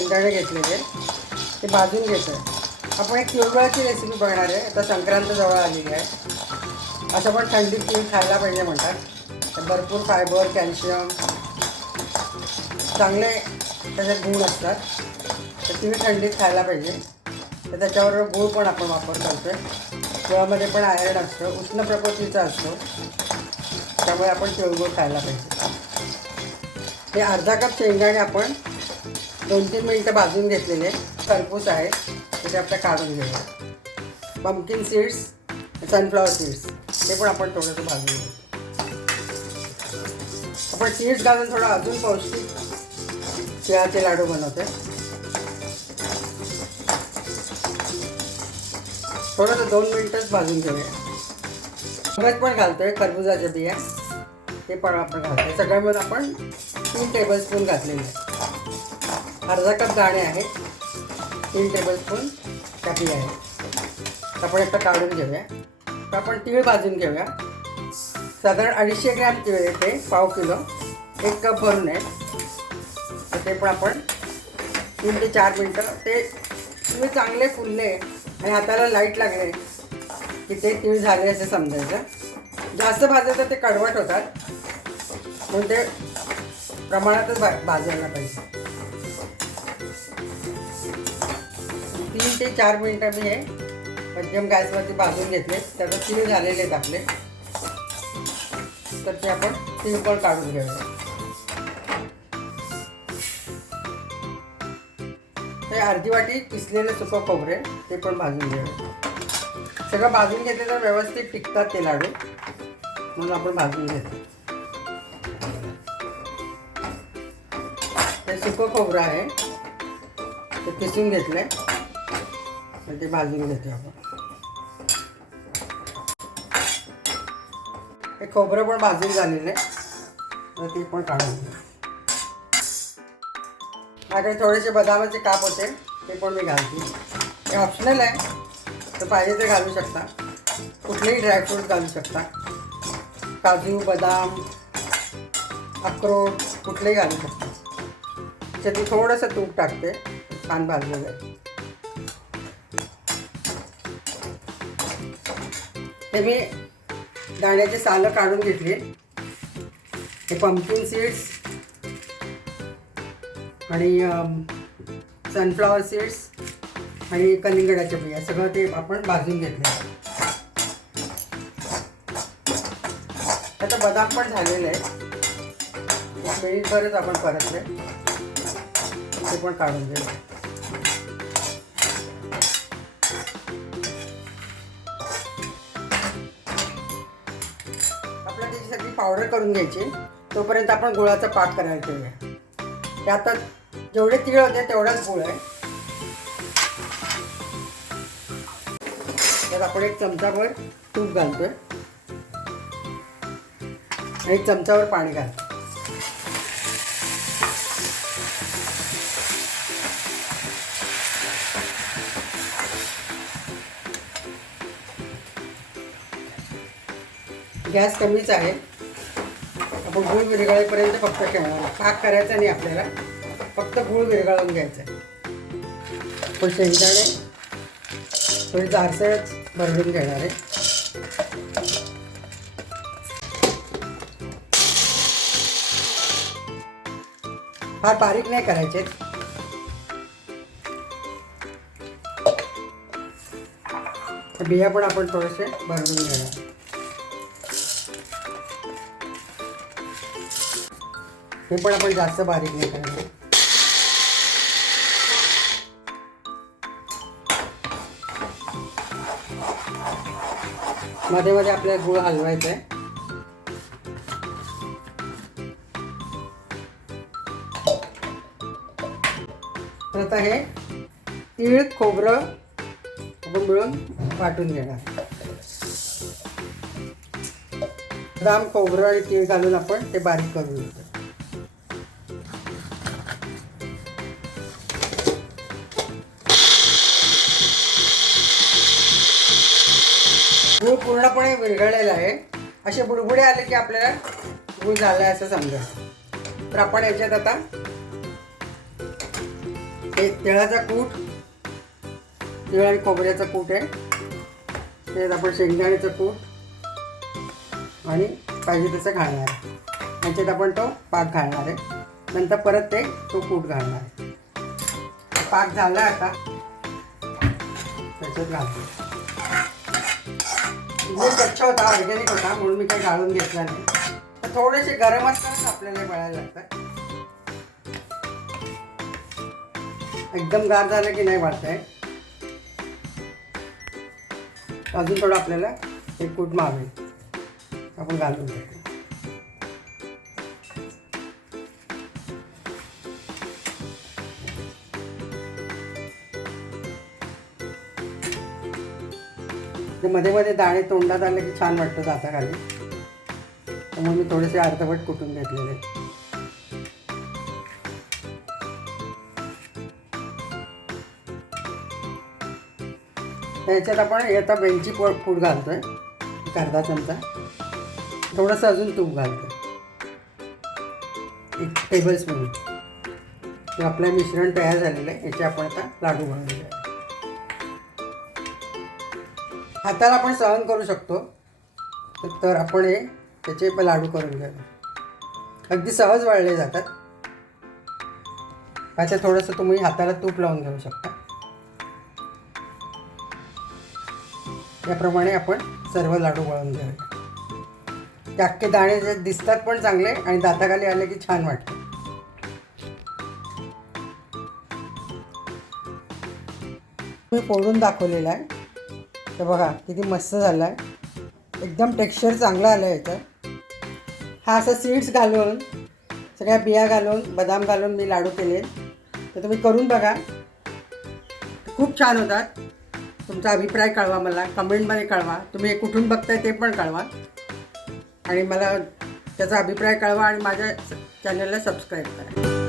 शेंगदाणे घेतलेले ते भाजून घ्यायचं आहे. आपण एक तिळगुळाची रेसिपी बघणार आहे. आता संक्रांत जवळ आलेली आहे. असं पण थंडीत तीळ खायला पाहिजे म्हणतात. तर भरपूर फायबर, कॅल्शियम, चांगले त्याच्यात गुण असतात. तर तीळ थंडीत खायला पाहिजे. तर त्याच्यावर गूळ पण आपण वापर करतो आहे. गुळामध्ये पण आयर्न असतं, उष्ण प्रकृतीचा असतो, त्यामुळे आपण तिळगुळ खायला पाहिजे. हे अर्धा कप शेंगदाणे आपण 2-3 मिनटं भाजून घेतलेले खरपूस आहे, ते आपल्या काढून घेऊया. पंपकिन सीड्स, सनफ्लॉवर सीड्स ते पण आपण थोडंसं भाजून घेऊ. आपण सीड्स घालून थोडं अजून पौष्टिक तिळाचे लाडू बनवते. थोडंसं 2 मिनटंच भाजून घेऊया. मगच पण घालतोय खरबुजाच्या बिया, ते पण आपण घालतोय. सगळ्यामध्ये आपण 3 टेबलस्पून घातलेले आहे. अर्धा कप दाणे आहेत, 3 टेबलस्पून त्या बिया आहेत. आपण एकदा काढून घेऊया. तर आपण तीळ भाजून घेऊया. साधारण 250 ग्रॅम तीळ येते, पाव किलो, 1 कप भरून आहे. तर ते पण आपण 3 ते 4 मिनटं ते तुम्ही चांगले फुलले आणि हाताला लाईट लागले की ते तीळ झाले असे समजायचं. जास्त भाजलं ते कडवट होतात, म्हणून ते प्रमाणातच भाजायला पाहिजे. 3 ते 4 मिनटं मी हे मध्यम गॅसवरती भाजून घेतले. त्याचं तीळ झालेले आहेत आपले. तर ते आपण तीळ पण काढून घेऊया. हे अर्धी वाटी किसलेले सुकं खोबरे ते पण भाजून घेऊया. सगळं भाजून घेतले तर व्यवस्थित टिकतात ते लाडू, म्हणून आपण भाजून घेतो. हे सुकं खोबरं आहे, ते किसून घेतलंय, ते भाजून घेतो आपण. हे खोबरं पण भाजून झालेलं आहे, तर ते पण काढून घेऊ. माझ्याकडे थोडेसे बदामाचे काप होते, ते पण मी घालते. हे ऑप्शनल आहे, तर पाहिजे ते घालू शकता. कुठलेही ड्रायफ्रूट घालू शकता. काजू, बदाम, अक्रोड कुठलेही घालू शकता. त्याच्यात थोडंसं तूप टाकते, छान भाजलेलं. हे मी दाण्याची सालं काढून घेतली. हे पंपकिन सीड्स आणि सनफ्लॉवर सीड्स आणि कलिंगडाच्या बिया सगळं ते आपण भाजून घेतले. आता बदाम पण झालेलं आहे, एक मिनिटभरच आपण परतले, ते पण काढून घेऊ. आपल्याला त्याची सगळी पावडर करून घ्यायची. तोपर्यंत आपण गुळाचा पाक करायला ठेवूया. ते आता जेवढे तीळ होते तेवढाच गुळ आहे. तर आपण 1 चमचाभर तूप घालतोय आणि 1 चमचाभर पाणी घालतो. गॅस कमीच आहे. आपण गूळ विरघळेपर्यंत फक्त ठेवणार, पाक करायचा नाही आपल्याला, फक्त गूळ विरघळून घ्यायचं आहे. आपण शेंगदाणे थोडी जाडसरच भरडून घेणार आहे. फार बारीक नाही करायचे. बिया पण आपण थोडेसे भरडून घेणार. हे पण आपण जास्त बारीक नाही करणार. मध्ये मध्ये आपल्याला गूळ हलवायचा आहे. तर आता हे तीळ खोबरं आपण मिळून वाटून घेणार. बदाम, खोबरं आणि तीळ घालून आपण ते बारीक करून घेतो. गूळ पूर्णपणे विरघळलेला आहे. असे बुडबुडे आले की आपल्याला गूळ झाला असं समजा. तर आपण याच्यात आता हे तिळाचा कूट, तिळ आणि खोबऱ्याचा कूट आहे. त्यात आपण शेंगदाण्याचं कूट आणि पाहिजे तसं घालणार आहे. याच्यात आपण तो पाक घालणार आहे. नंतर परत तो कूट घालणार आहे. पाक झाला आता त्याच्यात घालतो. जो स्वच्छ होता, ऑर्गॅनिक होता, म्हणून मी काही गाळून घेतला नाही. तर थोडेसे गरम असतानाच आपल्याला वळायला लागतात. एकदम गार झालं की नाही वाटत आहे. अजून थोडं आपल्याला हे कूट मावेल आपण घालून टाकू. मध्ये मध्ये दाणे तोंडात आले की छान वाटतं दाताखाली, त्यामुळे मी थोडेसे अर्धवट कुटून घेतलेले. त्याच्यात आपण आता वेलची पूड घालतोय, अर्धा चमचा. थोडंसं अजून तूप घालतोय, 1 टेबलस्पून. तर आपलं मिश्रण तयार झालेलं आहे. याचे आपण आता लाडू बनवून घेऊया. हाताला आपण सहन करू शकतो, तर आपण हे त्याचे लाडू करून घेऊ. अगदी सहज वळले जातात. आता थोडंसं तुम्ही हाताला तूप लावून घेऊ शकता. याप्रमाणे आपण सर्व लाडू वळून घेऊया. ते अख्खे दाणे जे दिसतात पण चांगले आणि दाताखाली आले की छान वाटतं. मी फोडून दाखवलेला आहे. तर बघा किती मस्त झाला आहे. एकदम टेक्स्चर चांगलं आलं आहे याचं. हा असं सीड्स घालून, सगळ्या बिया घालून, बदाम घालून मी लाडू केले. तर तुम्ही करून बघा, खूप छान होतात. तुमचा अभिप्राय कळवा मला, कमेंटमध्ये कळवा. तुम्ही हे कुठून बघताय ते पण कळवा आणि मला त्याचा अभिप्राय कळवा आणि माझ्या चॅनलला सबस्क्राईब करा.